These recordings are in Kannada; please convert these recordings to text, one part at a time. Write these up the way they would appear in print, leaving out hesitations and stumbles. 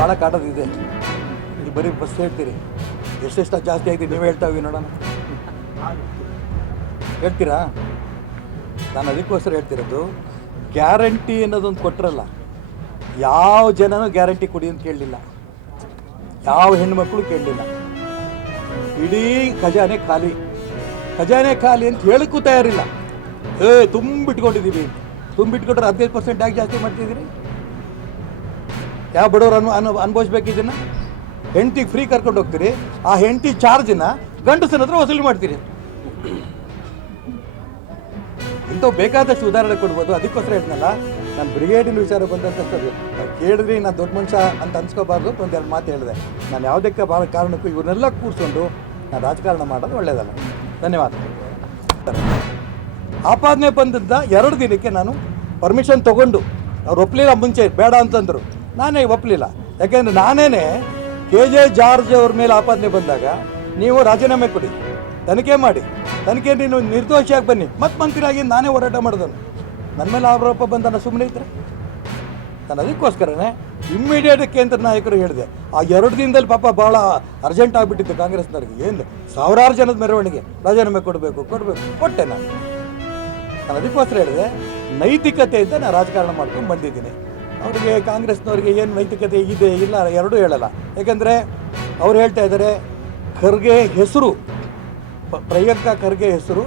ಭಾಳ ಕಾಟದಿದೆ. ನೀವು ಬರೀ ಬಸ್ ಹೇಳ್ತೀರಿ, ಎಷ್ಟೆಷ್ಟು ಜಾಸ್ತಿ ಆಗಿದೆ ನೀವು ಹೇಳ್ತಾವೆ ನೋಡೋಣ, ಹೇಳ್ತೀರಾ? ನಾನು ಅದಕ್ಕೋಸ್ಕರ ಹೇಳ್ತಿರೋದು, ಗ್ಯಾರಂಟಿ ಅನ್ನೋದೊಂದು ಕೊಟ್ಟರಲ್ಲ, ಯಾವ ಜನನೂ ಗ್ಯಾರಂಟಿ ಕೊಡಿ ಅಂತ ಕೇಳಲಿಲ್ಲ, ಯಾವ ಹೆಣ್ಮಕ್ಳು ಕೇಳಲಿಲ್ಲ. ಇಡೀ ಖಜಾನೆ ಖಾಲಿ ಅಂತ ಹೇಳಕ್ಕೂ ತಯಾರಿಲ್ಲ. ತುಂಬಿಟ್ಕೊಂಡಿದ್ದೀವಿ, ತುಂಬಿಟ್ಕೊಂಡ್ರೆ 15% ಯಾಕೆ ಜಾಸ್ತಿ ಮಾಡ್ತಿದ್ದೀರಿ? ಯಾವ ಬಡವರು ಅನುಭವಿಸ್ಬೇಕು ಇದನ್ನು? ಹೆಂಡತಿಗೆ ಫ್ರೀ ಕರ್ಕೊಂಡು ಹೋಗ್ತೀರಿ, ಆ ಹೆಂಡತಿ ಚಾರ್ಜನ್ನ ಗಂಡಸನ ಹತ್ರ ವಸೂಲಿ ಮಾಡ್ತೀರಿ. ಇಂಥವು ಬೇಕಾದಷ್ಟು ಉದಾಹರಣೆ ಕೊಡ್ಬೋದು. ಅದಕ್ಕೋಸ್ಕರ ಹೇಳ್ತನಲ್ಲ, ನಾನು ಬ್ರಿಗೇಡಿನ ವಿಚಾರ ಬಂದಂಥ ಕೇಳಿದ್ರಿ ನಾನು ದೊಡ್ಡ ಮನುಷ್ಯ ಅಂತ ಅನ್ಸ್ಕೋಬಾರ್ದು. ಒಂದೆರಡು ಮಾತು ಹೇಳಿದೆ. ನಾನು ಯಾವುದಕ್ಕೆ ಭಾಳ ಕಾರಣಕ್ಕೂ ಇವನ್ನೆಲ್ಲ ಕೂರಿಸ್ಕೊಂಡು ನಾನು ರಾಜಕಾರಣ ಮಾಡೋದು ಒಳ್ಳೆಯದಲ್ಲ. ಧನ್ಯವಾದ. ಆಪಾದನೆ ಬಂದದ್ದ 2 ದಿನಕ್ಕೆ ನಾನು ಪರ್ಮಿಷನ್ ತೊಗೊಂಡು, ಅವ್ರು ಒಪ್ಪಲಿಲ್ಲ, ಮುಂಚೆ ಬೇಡ ಅಂತಂದರು, ನಾನೇ ಒಪ್ಪಲಿಲ್ಲ. ಯಾಕೆಂದರೆ ನಾನೇ KJ ಜಾರ್ಜ್ ಅವ್ರ ಮೇಲೆ ಆಪಾದನೆ ಬಂದಾಗ ನೀವು ರಾಜೀನಾಮೆ ಕೊಡಿ, ತನಿಖೆ ಮಾಡಿ, ತನಿಖೆ ನೀನು ನಿರ್ದೋಷಿಯಾಗಿ ಬನ್ನಿ, ಮತ್ತೆ ಮಂತ್ರಿಯಾಗಿ ನಾನೇ ಹೋರಾಟ ಮಾಡಿದನು. ನನ್ನ ಮೇಲೆ ಆರೋಪ ಬಂದ ಸುಮ್ಮನೆ ಇದ್ದರೆ ನಾನು ಅದಕ್ಕೋಸ್ಕರನೇ ಇಮ್ಮಿಡಿಯೇಟ್ ಕೇಂದ್ರ ನಾಯಕರು ಹೇಳಿದೆ. ಆ 2 ದಿನದಲ್ಲಿ ಪಾಪ ಭಾಳ ಅರ್ಜೆಂಟ್ ಆಗಿಬಿಟ್ಟಿತ್ತು ಕಾಂಗ್ರೆಸ್ನವ್ರಿಗೆ. ಏನು ಸಾವಿರಾರು ಜನದ ಮೆರವಣಿಗೆ, ರಾಜೀನಾಮೆ ಕೊಡಬೇಕು ಕೊಟ್ಟೆ ನಾನು ಅದಕ್ಕೋಸ್ಕರ ಹೇಳಿದೆ, ನೈತಿಕತೆಯಿಂದ ನಾನು ರಾಜಕಾರಣ ಮಾಡ್ಕೊಂಡು ಬಂದಿದ್ದೀನಿ. ಅವರಿಗೆ ಕಾಂಗ್ರೆಸ್ನವ್ರಿಗೆ ಏನು ನೈತಿಕತೆ ಇದೆ ಇಲ್ಲ ಎರಡೂ ಹೇಳಲ್ಲ. ಯಾಕೆಂದರೆ ಅವ್ರು ಹೇಳ್ತಾ ಇದ್ದಾರೆ, ಖರ್ಗೆ ಹೆಸರು, ಪ್ರಿಯಾಂಕಾ ಖರ್ಗೆ ಹೆಸರು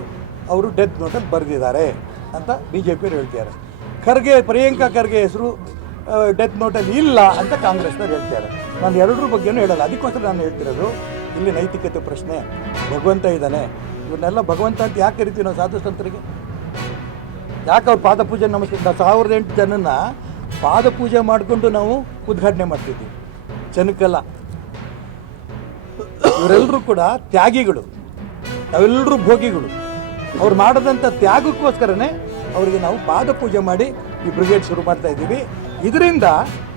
ಅವರು ಡೆತ್ ನೋಟಲ್ಲಿ ಬರೆದಿದ್ದಾರೆ ಅಂತ BJP ಹೇಳ್ತಿದ್ದಾರೆ. ಪ್ರಿಯಾಂಕಾ ಖರ್ಗೆ ಹೆಸರು ಡೆತ್ ನೋಟಲ್ಲಿ ಇಲ್ಲ ಅಂತ ಕಾಂಗ್ರೆಸ್ನವ್ರು ಹೇಳ್ತಾರೆ. ನಾನು ಎರಡರ ಬಗ್ಗೆನೂ ಹೇಳಲ್ಲ. ಅದಕ್ಕೋಸ್ಕರ ನಾನು ಹೇಳ್ತಿರೋದು, ಇಲ್ಲಿ ನೈತಿಕತೆ ಪ್ರಶ್ನೆ, ಭಗವಂತ ಇದ್ದಾನೆ. ಇವನ್ನೆಲ್ಲ ಭಗವಂತ ಅಂತ ಯಾಕೆ ಕರಿತೀವಿ ನಾವು ಸಾಧು ಸಂತರಿಗೆ? ಯಾಕೆ ಅವ್ರು ಪಾದಪೂಜೆ ನಮಸ್ಕಾರ 1008 ಜನನ ಪಾದಪೂಜೆ ಮಾಡಿಕೊಂಡು ನಾವು ಉದ್ಘಾಟನೆ ಮಾಡ್ತಿದ್ವಿ, ಜನಕ್ಕೆಲ್ಲ. ಇವರೆಲ್ಲರೂ ಕೂಡ ತ್ಯಾಗಿಗಳು, ನಾವೆಲ್ಲರೂ ಭೋಗಿಗಳು. ಅವ್ರು ಮಾಡಿದಂಥ ತ್ಯಾಗಕ್ಕೋಸ್ಕರನೇ ಅವರಿಗೆ ನಾವು ಪಾದಪೂಜೆ ಮಾಡಿ ಈ ಬ್ರಿಗೇಡ್ ಶುರು ಮಾಡ್ತಾ ಇದ್ದೀವಿ. ಇದರಿಂದ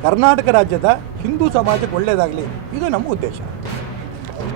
ಕರ್ನಾಟಕ ರಾಜ್ಯದ ಹಿಂದೂ ಸಮಾಜಕ್ಕೆ ಒಳ್ಳೆಯದಾಗಲಿ, ಇದು ನಮ್ಮ ಉದ್ದೇಶ.